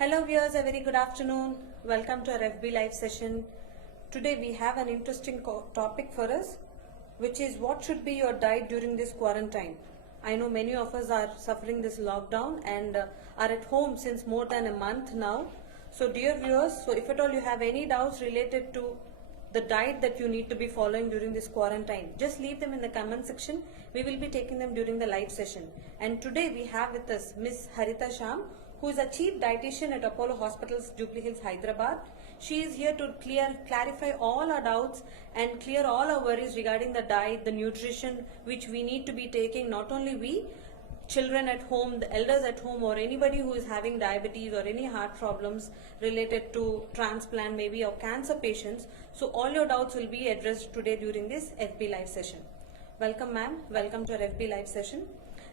Hello viewers, a very good afternoon. Welcome to our FB live session. Today we have an interesting topic for us, which is what should be your diet during this quarantine. I know many of us are suffering this lockdown and are at home since more than a month now. So dear viewers, if at all you have any doubts related to the diet that you need to be following during this quarantine, just leave them in the comment section. We will be taking them during the live session. And today we have with us Miss Harita Sham, who is a chief dietitian at Apollo Hospitals, Jubilee Hills, Hyderabad. She is here to clarify all our doubts and clear all our worries regarding the diet, the nutrition, which we need to be taking, not only we, children at home, the elders at home, or anybody who is having diabetes or any heart problems related to transplant maybe, or cancer patients. So all your doubts will be addressed today during this FB live session. Welcome ma'am, welcome to our FB live session.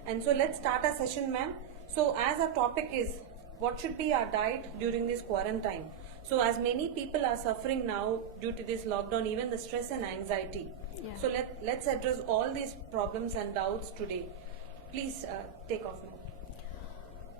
And so let's start our session ma'am. So as our topic is what should be our diet during this quarantine. So as many people are suffering now due to this lockdown, even the stress and anxiety. Yeah. So let's address all these problems and doubts today. Please take off now.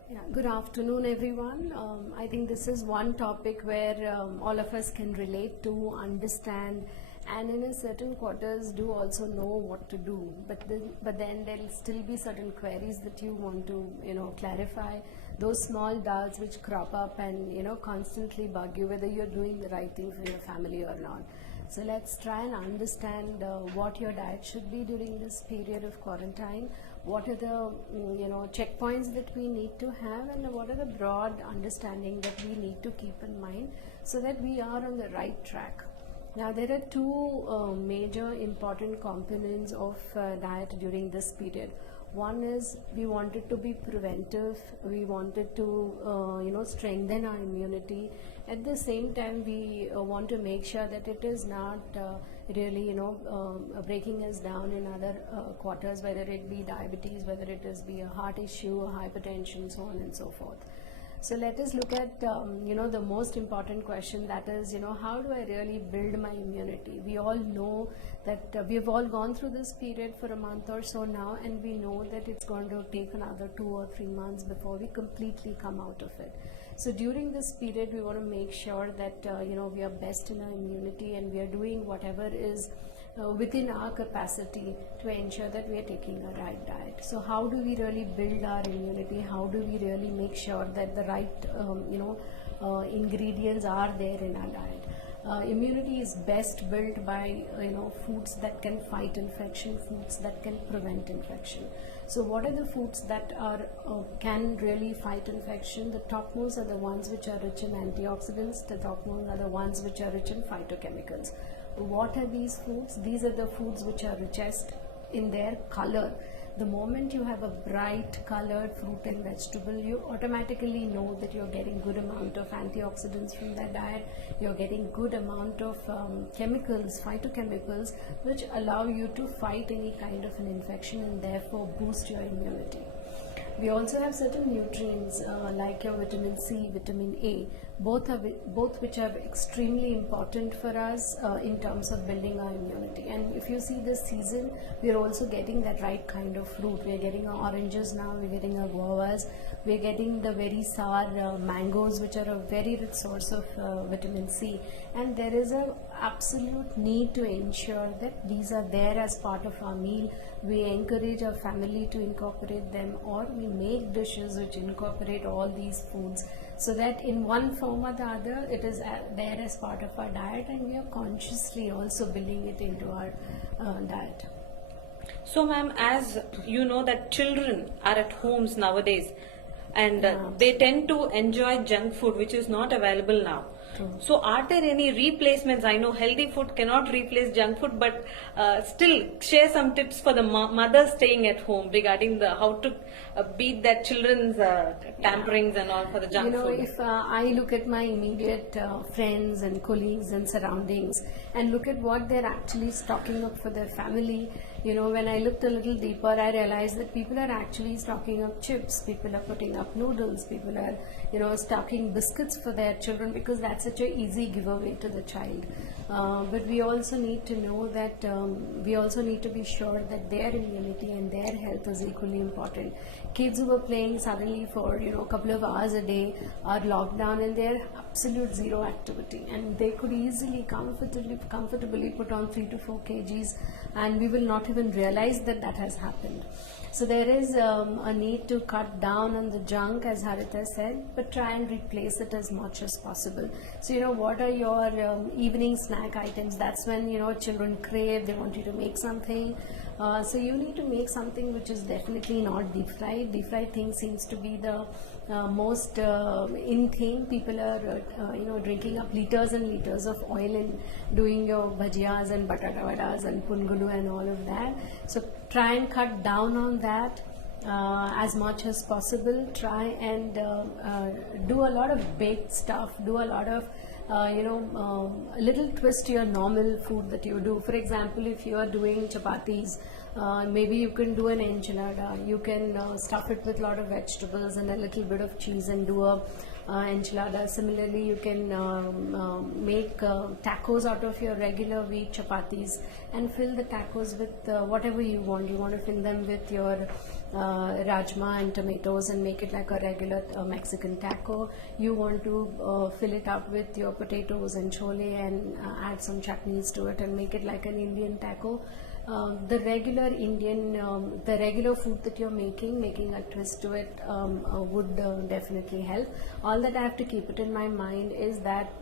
Yeah, good afternoon everyone. I think this is one topic where all of us can relate to, understand, and in a certain quarters do also know what to do. But then there'll still be certain queries that you want to clarify. Those small doubts which crop up and constantly bug you whether you're doing the right thing for your family or not. So let's try and understand what your diet should be during this period of quarantine. What are the checkpoints that we need to have, and what are the broad understanding that we need to keep in mind so that we are on the right track. Now there are two major important components of diet during this period. One is we wanted to be preventive, we wanted to strengthen our immunity. At the same time we want to make sure that it is not really breaking us down in other quarters, whether it be diabetes, whether it is be a heart issue, a hypertension, so on and so forth. So let us look at the most important question, that is how do I really build my immunity. We all know that we've all gone through this period for a month or so now, and we know that it's going to take another 2 or 3 months before we completely come out of it. So during this period we want to make sure that we are best in our immunity and we are doing whatever is within our capacity to ensure that we are taking a right diet. So how do we really build our immunity? How do we really make sure that the right ingredients are there in our diet? Immunity is best built by foods that can fight infection, foods that can prevent infection. So what are the foods that are can really fight infection? The topmost are the ones which are rich in antioxidants. The topmost are the ones which are rich in phytochemicals. What are these foods? These are the foods which are richest in their color. The moment you have a bright colored fruit and vegetable, you automatically know that you're getting good amount of antioxidants from that diet. You're getting good amount of chemicals, phytochemicals, which allow you to fight any kind of an infection and therefore boost your immunity. We also have certain nutrients like your vitamin C, vitamin A, both which are extremely important for us in terms of building our immunity. And if you see this season, we are also getting that right kind of fruit. We are getting our oranges now, we are getting our guavas, we are getting the very sour mangoes, which are a very rich source of vitamin C. And there is a absolute need to ensure that these are there as part of our meal. We encourage our family to incorporate them, or we make dishes which incorporate all these foods, so that in one form or the other it is there as part of our diet, and we are consciously also building it into our diet. So ma'am, as you know that children are at homes nowadays, and they tend to enjoy junk food which is not available now. So are there any replacements? I know healthy food cannot replace junk food, but still share some tips for the mothers staying at home regarding how to beat that children's tamperings and all for the junk food. If I look at my immediate friends and colleagues and surroundings and look at what they're actually stocking up for their family, when I looked a little deeper, I realized that people are actually stocking up chips, people are putting up noodles, people are stocking biscuits for their children, because that that's such an easy giveaway to the child. But we also need to know that we also need to be sure that their immunity and their health is equally important. Kids who are playing suddenly for a couple of hours a day are locked down and they're absolute zero activity, and they could easily comfortably put on 3 to 4 kgs, and we will not even realize that that has happened. So there is a need to cut down on the junk, as Harita said, but try and replace it as much as possible. So what are your evening snack items? That's when children crave, they want you to make something. So you need to make something which is definitely not deep fried. Deep fried thing seems to be the most in thing. People are drinking up liters and liters of oil and doing your bhajiyas and batata vadas and pungulu and all of that. So try and cut down on that as much as possible. Try and do a lot of baked stuff. Do a lot of a little twist to your normal food that you do. For example, if you are doing chapatis, maybe you can do an enchilada. You can stuff it with a lot of vegetables and a little bit of cheese and do a enchilada. Similarly, you can make tacos out of your regular wheat chapatis and fill the tacos with whatever you want. You want to fill them with your rajma and tomatoes and make it like a regular Mexican taco. You want to fill it up with your potatoes and chole and add some chutneys to it and make it like an Indian taco. The regular Indian, the regular food that you're making a twist to it would definitely help. All that I have to keep it in my mind is that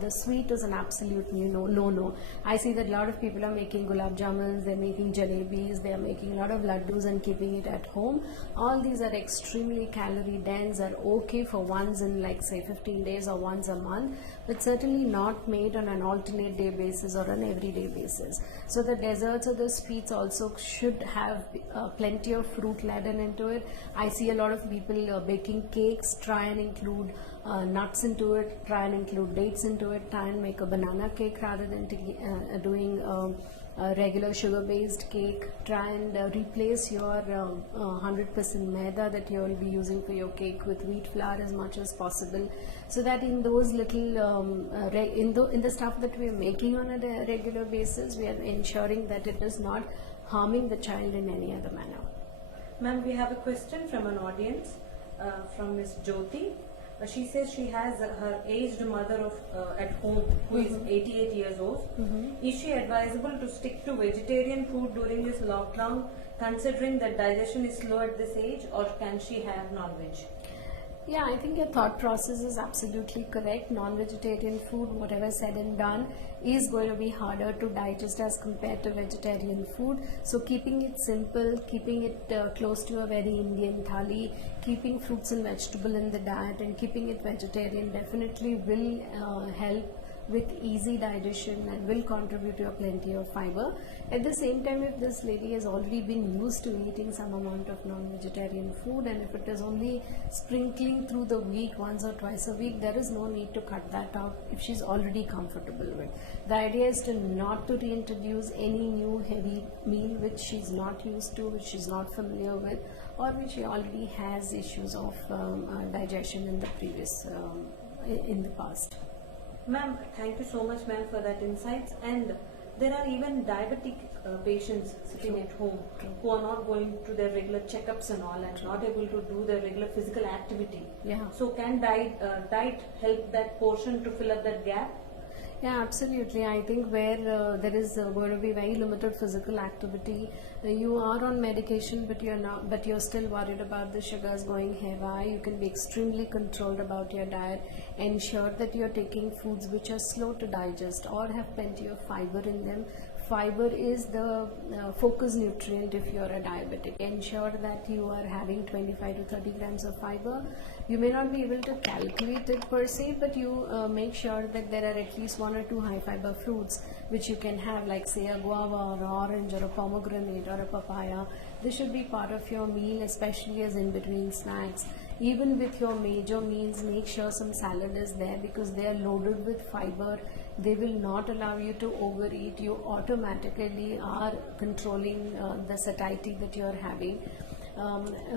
the sweet is an absolute no. I see that a lot of people are making gulab jamuns, they're making jalebis, they're making a lot of laddus and keeping it at home. All these are extremely calorie dense, are okay for once in like say 15 days or once a month, but certainly not made on an alternate day basis or an everyday basis. So the desserts or the sweets also should have plenty of fruit laden into it. I see a lot of people baking cakes. Try and include nuts into it, try and include dates into it, try and make a banana cake rather than doing a regular sugar based cake. Try and replace your 100% maida that you will be using for your cake with wheat flour as much as possible, so that in those little in the stuff that we are making on a regular basis, we are ensuring that it is not harming the child in any other manner. Ma'am, we have a question from an audience from Miss Jyoti. She says she has her aged mother at home who is 88 years old. Is she advisable to stick to vegetarian food during this lockdown, considering that digestion is slow at this age, or can she have non-veg? Yeah, I think your thought process is absolutely correct. Non-vegetarian food, whatever said and done, is going to be harder to digest as compared to vegetarian food. So keeping it simple, keeping it close to a very Indian thali, keeping fruits and vegetable in the diet and keeping it vegetarian definitely will help with easy digestion and will contribute to a plenty of fiber. At the same time, if this lady has already been used to eating some amount of non-vegetarian food, and if it is only sprinkling through the week once or twice a week, there is no need to cut that out if she's already comfortable with. The idea is to not to reintroduce any new heavy meal which she's not used to, which she's not familiar with, or which she already has issues of digestion in the previous in the past. Ma'am, thank you so much, ma'am, for that insights. And there are even diabetic patients sitting at home who are not going to their regular checkups and all, and not able to do their regular physical activity. Yeah. So can diet help that portion to fill up that gap? Yeah, absolutely. I think where there is going to be very limited physical activity, you are on medication, but you're still worried about the sugars going haywire. You can be extremely controlled about your diet. Ensure that you're taking foods which are slow to digest or have plenty of fiber in them. Fiber is the focus nutrient if you're a diabetic. Ensure that you are having 25 to 30 grams of fiber. You may not be able to calculate it per se, but you make sure that there are at least 1 or 2 high fiber fruits which you can have, like say a guava or an orange or a pomegranate or a papaya. This should be part of your meal, especially as in between snacks. Even with your major meals, make sure some salad is there because they are loaded with fiber. They will not allow you to overeat. You automatically are controlling the satiety that you are having.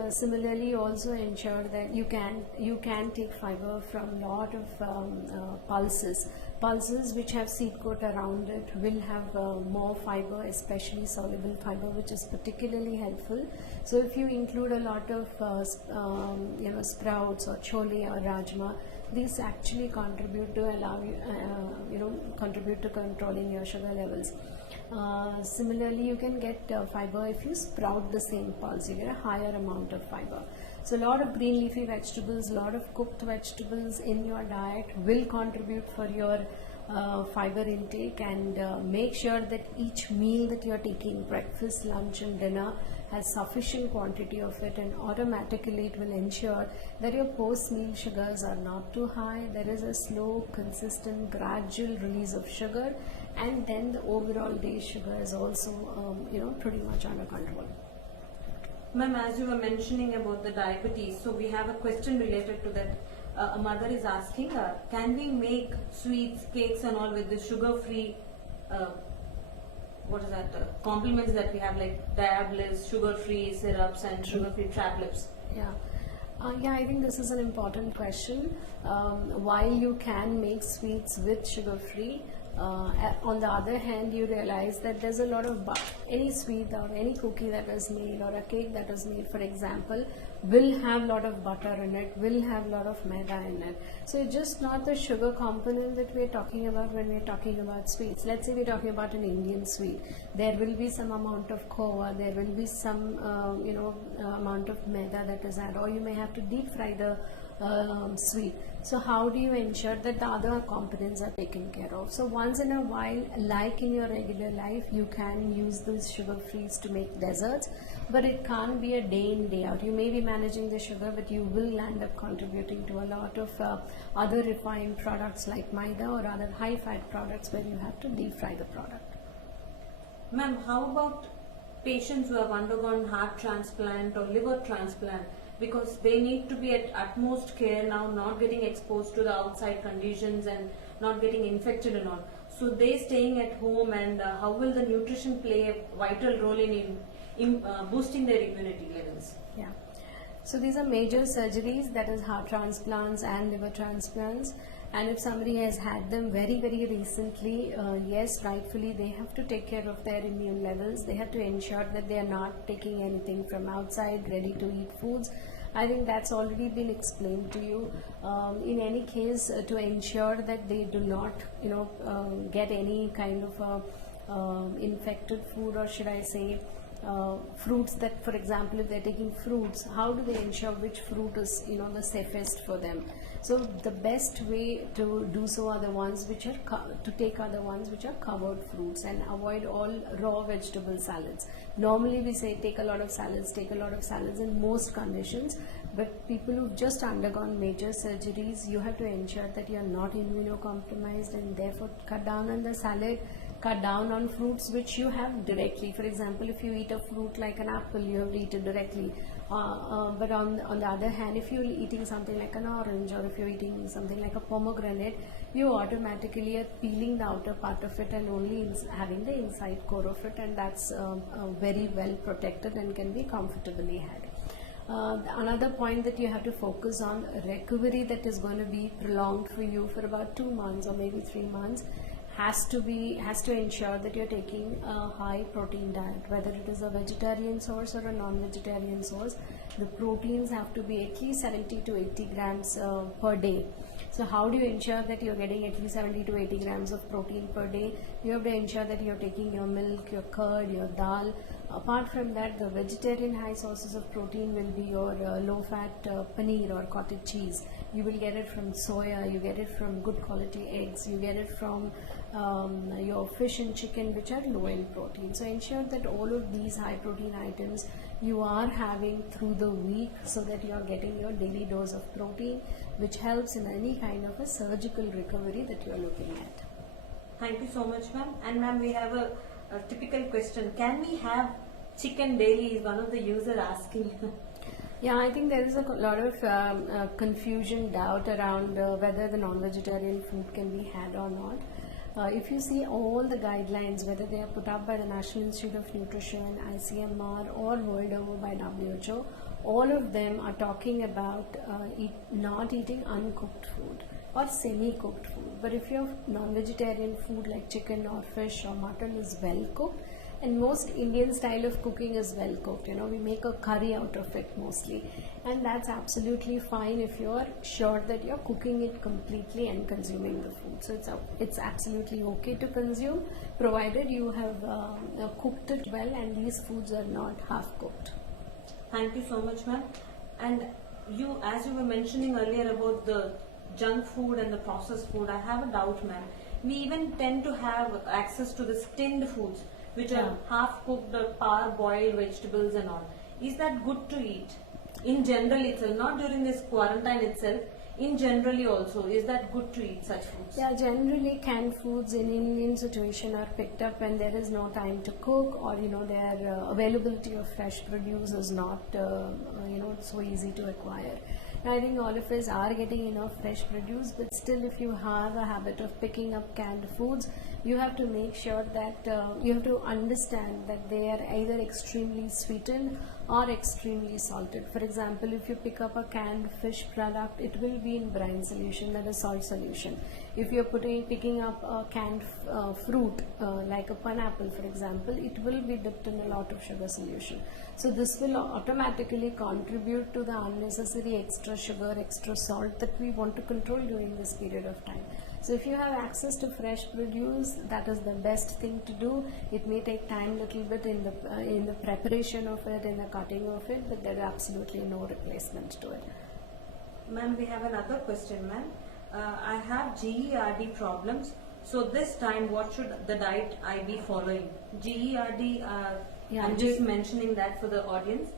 Similarly, also ensure that you can take fiber from lot of pulses. Pulses which have seed coat around it will have more fiber, especially soluble fiber, which is particularly helpful. So if you include a lot of sprouts or chole or rajma, these actually contribute to contribute to controlling your sugar levels. Similarly, you can get fiber if you sprout the same pulse. You get a higher amount of fiber. So a lot of green leafy vegetables, a lot of cooked vegetables in your diet will contribute for your fiber intake, and make sure that each meal that you're taking, breakfast, lunch and dinner, has sufficient quantity of it, and automatically it will ensure that your post-meal sugars are not too high. There is a slow, consistent, gradual release of sugar, and then the overall day sugar is also pretty much under control. Ma'am, as you were mentioning about the diabetes, so we have a question related to that. A mother is asking, can we make sweets, cakes and all with the sugar-free, complements that we have, like Diabliss, sugar-free syrups and sugar-free Trablips? Yeah. I think this is an important question. While you can make sweets with sugar-free, on the other hand, you realize that there's a lot of any sweet or any cookie that is made or a cake that is made, for example, will have a lot of butter in it, will have a lot of maida in it. So it's just not the sugar component that we're talking about when we're talking about sweets. Let's say we're talking about an Indian sweet. There will be some amount of khova, there will be some amount of maida that is added, or you may have to deep fry the sweet. So how do you ensure that the other components are taken care of? So once in a while, like in your regular life, you can use those sugar-frees to make desserts, but it can't be a day in, day out. You may be managing the sugar, but you will end up contributing to a lot of other refined products like maida or other high-fat products where you have to deep fry the product. Ma'am, how about patients who have undergone heart transplant or liver transplant? Because they need to be at utmost care now, not getting exposed to the outside conditions and not getting infected and all. So they staying at home, and how will the nutrition play a vital role in boosting their immunity levels? Yeah. So these are major surgeries, that is heart transplants and liver transplants. And if somebody has had them very, very recently, yes, rightfully they have to take care of their immune levels. They have to ensure that they are not taking anything from outside, ready to eat foods. I think that's already been explained to you. In any case, to ensure that they do not, get any kind of infected food, or should I say, fruits that, for example, if they're taking fruits, how do they ensure which fruit is the safest for them? So the best way to do so are the ones which are covered fruits, and avoid all raw vegetable salads. Normally we say take a lot of salads in most conditions, but people who've just undergone major surgeries, you have to ensure that you are not immunocompromised, and therefore cut down on the salad, cut down on fruits which you have directly. For example, if you eat a fruit like an apple, you have to eat it directly. But on the other hand, if you're eating something like an orange, or if you're eating something like a pomegranate, you automatically are peeling the outer part of it and only having the inside core of it, and that's very well protected and can be comfortably had. Another point that you have to focus on, recovery that is going to be prolonged for you for about 2 months or maybe 3 months, has to ensure that you're taking a high protein diet, whether it is a vegetarian source or a non-vegetarian source. The proteins have to be at least 70 to 80 grams per day. So how do you ensure that you're getting at least 70 to 80 grams of protein per day? You have to ensure that you're taking your milk, your curd, your dal. Apart from that, the vegetarian high sources of protein will be your low-fat paneer or cottage cheese. You will get it from soya, you get it from good quality eggs, you get it from your fish and chicken, which are low in protein. So ensure that all of these high protein items you are having through the week, so that you are getting your daily dose of protein, which helps in any kind of a surgical recovery that you are looking at. Thank you so much, ma'am. And ma'am, we have a typical question. Can we have chicken daily, is one of the user asking. Yeah, I think there is a lot of confusion, doubt around whether the non-vegetarian food can be had or not. If you see all the guidelines, whether they are put up by the National Institute of Nutrition, ICMR, or rolled over by WHO, all of them are talking about not eating uncooked food or semi-cooked food. But if your non-vegetarian food like chicken or fish or mutton is well cooked, and most Indian style of cooking is well cooked, we make a curry out of it mostly, and that's absolutely fine if you're sure that you're cooking it completely and consuming the food. So it's absolutely okay to consume, provided you have cooked it well and these foods are not half cooked. Thank you so much, ma'am. And you, as you were mentioning earlier about the junk food and the processed food, I have a doubt, ma'am. We even tend to have access to the tinned foods, which are half cooked or par-boiled vegetables and all. Is that good to eat? In general itself, not during this quarantine itself, in generally also, is that good to eat such foods? Yeah, generally canned foods in Indian situation are picked up when there is no time to cook, or their availability of fresh produce is not so easy to acquire. I think all of us are getting enough fresh produce, but still if you have a habit of picking up canned foods, you have to make sure that you have to understand that they are either extremely sweetened or extremely salted. For example, if you pick up a canned fish product, it will be in brine solution, that is salt solution. If you're picking up a canned fruit like a pineapple, for example, it will be dipped in a lot of sugar solution. So this will automatically contribute to the unnecessary extra sugar, extra salt that we want to control during this period of time. So if you have access to fresh produce, that is the best thing to do. It may take time a little bit in the preparation of it, in the cutting of it, but there is absolutely no replacement to it. Ma'am, we have another question, ma'am. I have GERD problems. So this time, what should the diet I be following? GERD, I'm just mentioning that for the audience.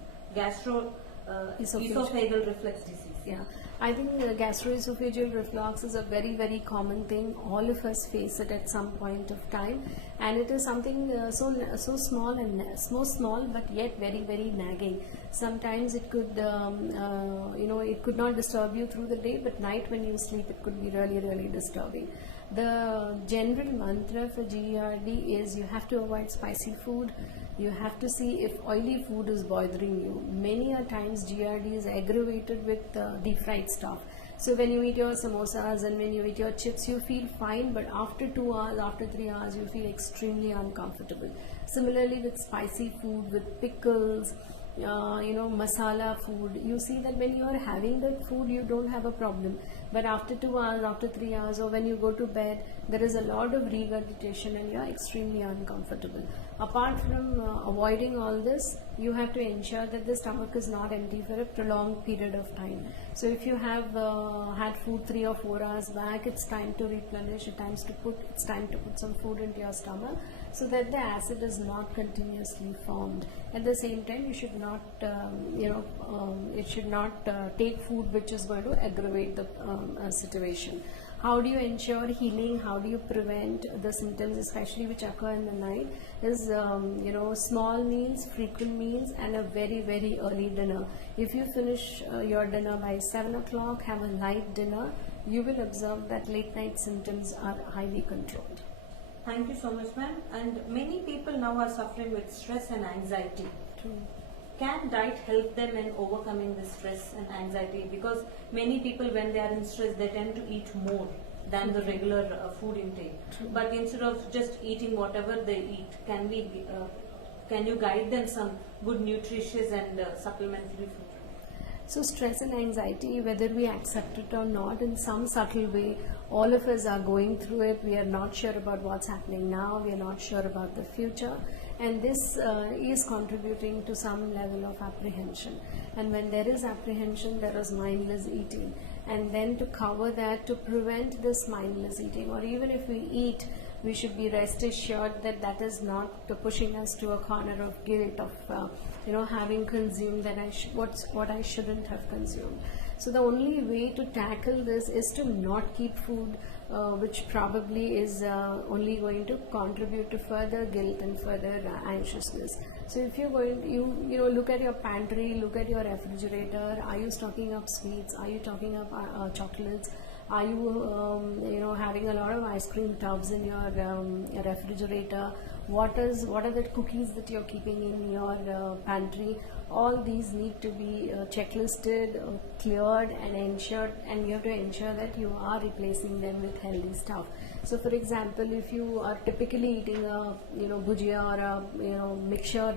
Esophageal reflux disease. Yeah, I think gastroesophageal reflux is a very, very common thing. All of us face it at some point of time, and it is something so small but yet very, very nagging. Sometimes it could it could not disturb you through the day, but night when you sleep it could be really, really disturbing. The general mantra for GERD is you have to avoid spicy food. You have to see if oily food is bothering you. Many a times GERD is aggravated with deep fried stuff. So when you eat your samosas and when you eat your chips, you feel fine, but after 2 hours, after 3 hours, you feel extremely uncomfortable. Similarly with spicy food, with pickles, masala food, you see that when you are having that food, you don't have a problem. But after 2 hours, after 3 hours, or when you go to bed, there is a lot of regurgitation and you are extremely uncomfortable. Apart from avoiding all this, you have to ensure that the stomach is not empty for a prolonged period of time. So if you have had food 3 or 4 hours back, it's time to replenish, it's time to put some food into your stomach so that the acid is not continuously formed. At the same time, you should not, take food which is going to aggravate the situation. How do you ensure healing? How do you prevent the symptoms, especially which occur in the night? Is small meals, frequent meals, and a very, very early dinner. If you finish your dinner by 7 o'clock, have a light dinner, you will observe that late night symptoms are highly controlled. Thank you so much, ma'am. And many people now are suffering with stress and anxiety. True. Can diet help them in overcoming this stress and anxiety? Because many people, when they are in stress, they tend to eat more than the regular food intake. True. But instead of just eating whatever they eat, can you guide them some good nutritious and supplementary food? So stress and anxiety, whether we accept it or not, in some subtle way, all of us are going through it. We are not sure about what's happening now. We are not sure about the future. And this is contributing to some level of apprehension. And when there is apprehension, there is mindless eating. And then to cover that, to prevent this mindless eating, or even if we eat, we should be rest assured that that is not pushing us to a corner of guilt of having consumed that what I shouldn't have consumed. So the only way to tackle this is to not keep food which probably is only going to contribute to further guilt and further anxiousness. So if you're going, you look at your pantry, look at your refrigerator. Are you stocking up sweets? Are you stocking up chocolates? Are you having a lot of ice cream tubs in your refrigerator? What are the cookies that you're keeping in your pantry? All these need to be checklisted, cleared, and ensured, and you have to ensure that you are replacing them with healthy stuff. So, for example, if you are typically eating a bhujia or a mixture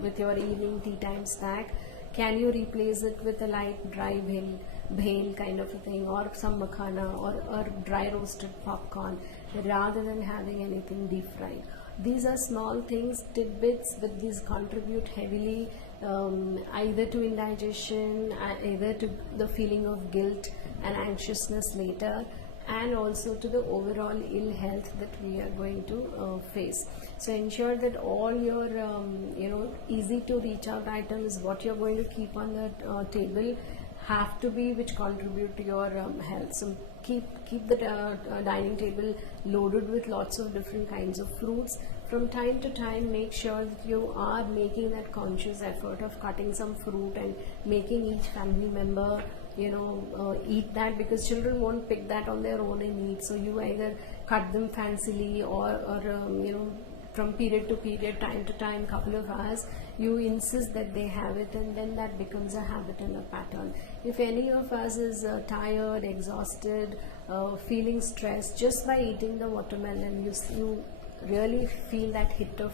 with your evening tea time snack, can you replace it with a light dry bhel kind of a thing, or some makhana, or dry roasted popcorn, rather than having anything deep fried? These are small things, tidbits, but these contribute heavily either to indigestion, either to the feeling of guilt and anxiousness later, and also to the overall ill health that we are going to face. So ensure that all your easy to reach out items, what you're going to keep on the table, have to be which contribute to your health. So keep the dining table loaded with lots of different kinds of fruits. From time to time, make sure that you are making that conscious effort of cutting some fruit and making each family member eat that, because children won't pick that on their own and eat. So you either cut them fancily or from period to period, time to time, couple of hours, you insist that they have it, and then that becomes a habit and a pattern. If any of us is tired, exhausted, feeling stressed, just by eating the watermelon, you really feel that hit of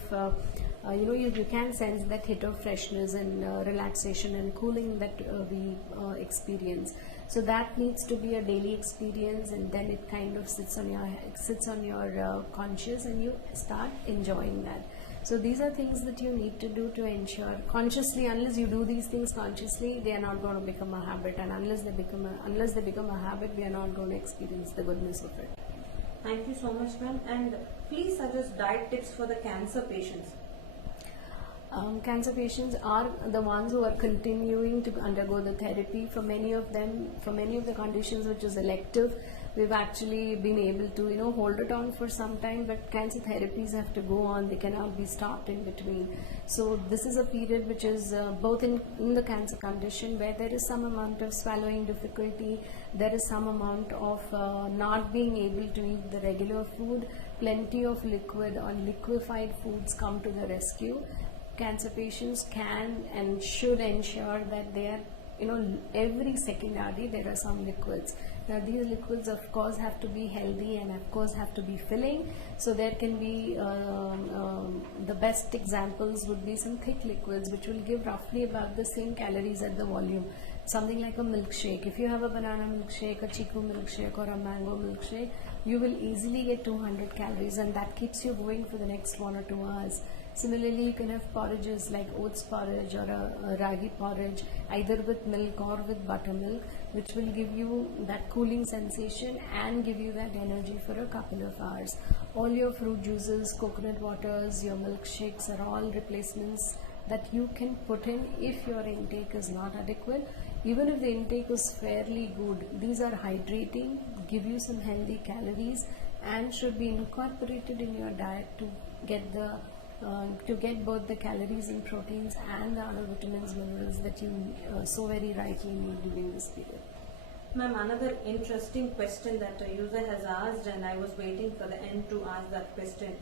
you can sense that hit of freshness and relaxation and cooling that we experience. So that needs to be a daily experience, and then it kind of sits on your conscious, and you start enjoying that. So these are things that you need to do to ensure consciously. Unless you do these things consciously, they are not going to become a habit, and unless they become a habit, we are not going to experience the goodness of it. Thank you so much, ma'am. And please suggest diet tips for the cancer patients. Cancer patients are the ones who are continuing to undergo the therapy. For many of the conditions which is elective, we've actually been able to hold it on for some time, but cancer therapies have to go on. They cannot be stopped in between. So this is a period which is both in the cancer condition, where there is some amount of swallowing difficulty, there is some amount of not being able to eat the regular food. Plenty of liquid or liquefied foods come to the rescue. Cancer patients can and should ensure that they are, every second hour there are some liquids. Now these liquids of course have to be healthy and of course have to be filling. So there can be, the best examples would be some thick liquids which will give roughly about the same calories at the volume. Something like a milkshake. If you have a banana milkshake, a chiku milkshake, or a mango milkshake, you will easily get 200 calories, and that keeps you going for the next 1 or 2 hours. Similarly, you can have porridges like oats porridge or a ragi porridge, either with milk or with buttermilk, which will give you that cooling sensation and give you that energy for a couple of hours. All your fruit juices, coconut waters, your milkshakes are all replacements that you can put in if your intake is not adequate. Even if the intake is fairly good, these are hydrating, give you some healthy calories, and should be incorporated in your diet to get both the calories and proteins and the other vitamins, minerals that you so very rightly need during this period. Ma'am, another interesting question that a user has asked, and I was waiting for the end to ask that question.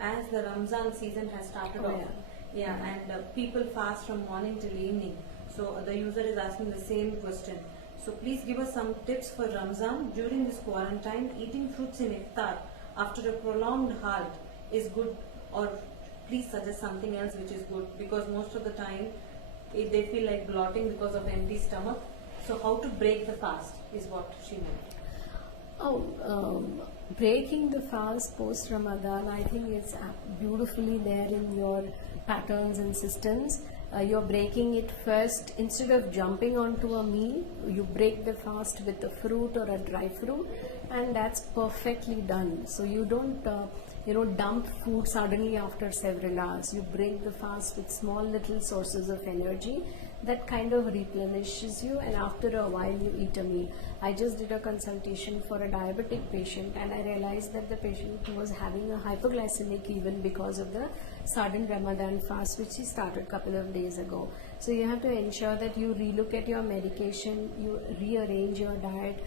As the Ramzan season has started off, and people fast from morning till evening. So the user is asking the same question. So please give us some tips for Ramzan during this quarantine. Eating fruits in iftar after a prolonged halt is good, or please suggest something else which is good, because most of the time they feel like bloating because of empty stomach. So how to break the fast is what she meant. Breaking the fast post Ramadan, I think it's beautifully there in your patterns and systems. You're breaking it first. Instead of jumping onto a meal, you break the fast with a fruit or a dry fruit, and that's perfectly done. So you don't dump food suddenly after several hours. You break the fast with small little sources of energy that kind of replenishes you, and after a while you eat a meal. I just did a consultation for a diabetic patient, and I realized that the patient was having a hypoglycemic even because of the sudden Ramadan fast which he started a couple of days ago. So you have to ensure that you relook at your medication, you rearrange your diet.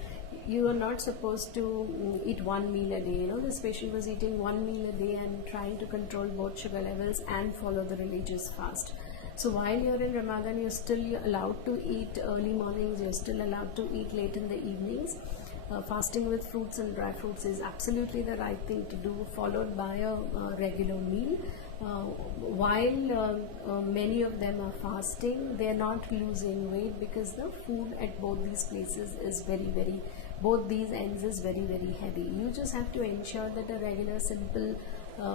you are not supposed to eat one meal a day. You know, this patient was eating one meal a day and trying to control both sugar levels and follow the religious fast. So while you're in Ramadan, you're still allowed to eat early mornings, you're still allowed to eat late in the evenings. Fasting with fruits and dry fruits is absolutely the right thing to do, followed by a regular meal. While many of them are fasting, they're not losing weight because the food at both these places is both these ends is very heavy. You just have to ensure that a regular, simple,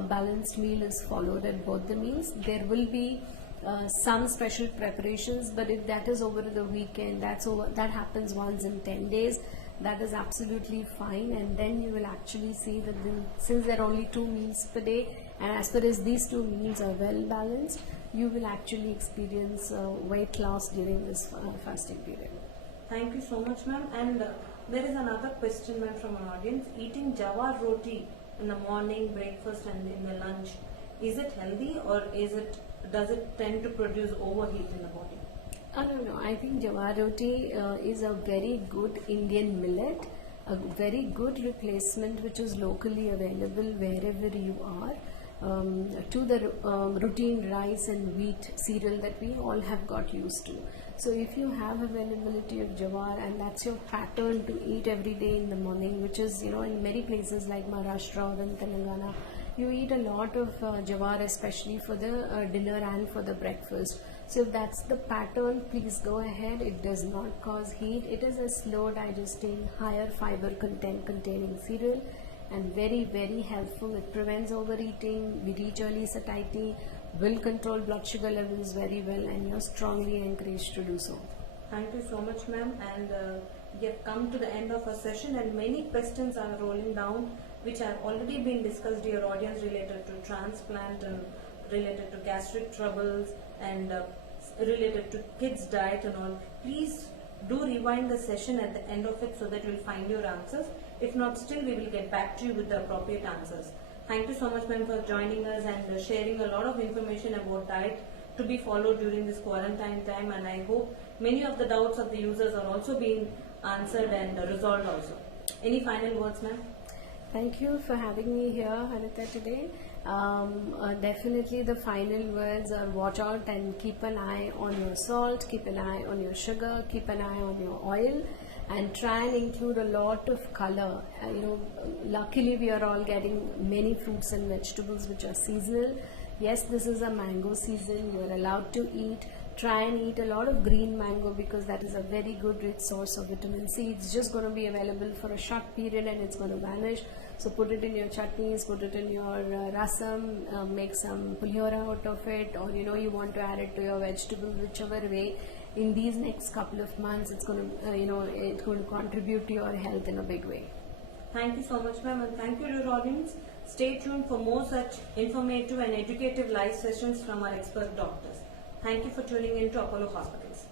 balanced meal is followed at both the meals. There will be some special preparations, but if that is over the weekend, that happens once in 10 days. That is absolutely fine, and then you will actually see that since there are only 2 meals per day, and as far as these 2 meals are well balanced, you will actually experience weight loss during this fasting period. Thank you so much, ma'am. And there is another question, ma'am, from an audience. Eating jawar roti in the morning, breakfast, and in the lunch, is it healthy, or does it tend to produce overheat in the body? No. I think jawar roti is a very good Indian millet, a very good replacement which is locally available wherever you are to the routine rice and wheat cereal that we all have got used to. So if you have availability of jawar and that's your pattern to eat every day in the morning, which is, in many places like Maharashtra or in Telangana, you eat a lot of jawar, especially for the dinner and for the breakfast. So if that's the pattern, please go ahead. It does not cause heat. It is a slow digesting, higher fiber content containing cereal and very helpful. It prevents overeating, we reach early satiety, will control blood sugar levels very well, and you're strongly encouraged to do so. Thank you so much, ma'am. And we have come to the end of our session, and many questions are rolling down which have already been discussed, dear audience, related to transplant and related to gastric troubles and related to kids' diet and all. Please do rewind the session at the end of it so that you'll find your answers. If not, still we will get back to you with the appropriate answers. Thank you so much, ma'am, for joining us and sharing a lot of information about diet to be followed during this quarantine time, and I hope many of the doubts of the users are also being answered and resolved also. Any final words, ma'am? Thank you for having me here, Anita, today. Definitely the final words are watch out and keep an eye on your salt, keep an eye on your sugar, keep an eye on your oil, and try and include a lot of color. Luckily we are all getting many fruits and vegetables which are seasonal. Yes, this is a mango season, you are allowed to eat. Try and eat a lot of green mango because that is a very good rich source of vitamin C. It's just going to be available for a short period and it's going to vanish. So put it in your chutneys, put it in your rasam, make some pulihora out of it, or you want to add it to your vegetables, whichever way. In these next couple of months, it's going to it's going to contribute to your health in a big way. Thank you so much, ma'am, and thank you to your audience. Stay tuned for more such informative and educative live sessions from our expert doctors. Thank you for tuning in to Apollo Hospitals.